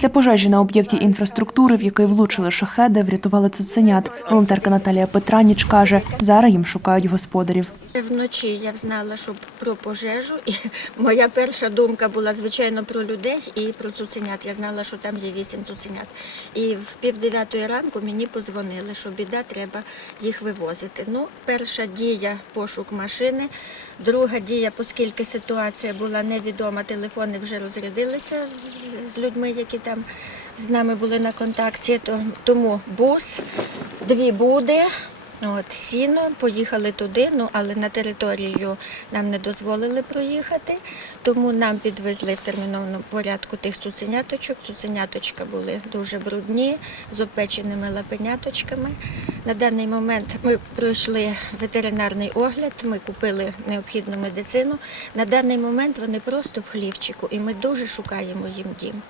Після пожежі на об'єкті інфраструктури, в який влучили шахеди, врятували цуценят. Волонтерка Наталія Петраніч каже, зараз їм шукають господарів. Вночі я знала, що про пожежу, і моя перша думка була звичайно про людей і про цуценят. Я знала, що там є вісім цуценят. І в пів дев'ятої ранку мені позвонили, що біда, треба їх вивозити. Ну, перша дія пошук машини, друга дія, оскільки ситуація була невідома, телефони вже розрядилися з- людьми, які там з нами були на контакті. То, тому бус, дві буди. От, сіно, поїхали туди, ну але на територію нам не дозволили проїхати, тому нам підвезли в терміновому порядку тих цуценяточок. Цуценяточка були дуже брудні, з опеченими лапеняточками. На даний момент ми пройшли ветеринарний огляд, ми купили необхідну медицину. На даний момент вони просто в хлівчику, і ми дуже шукаємо їм дім.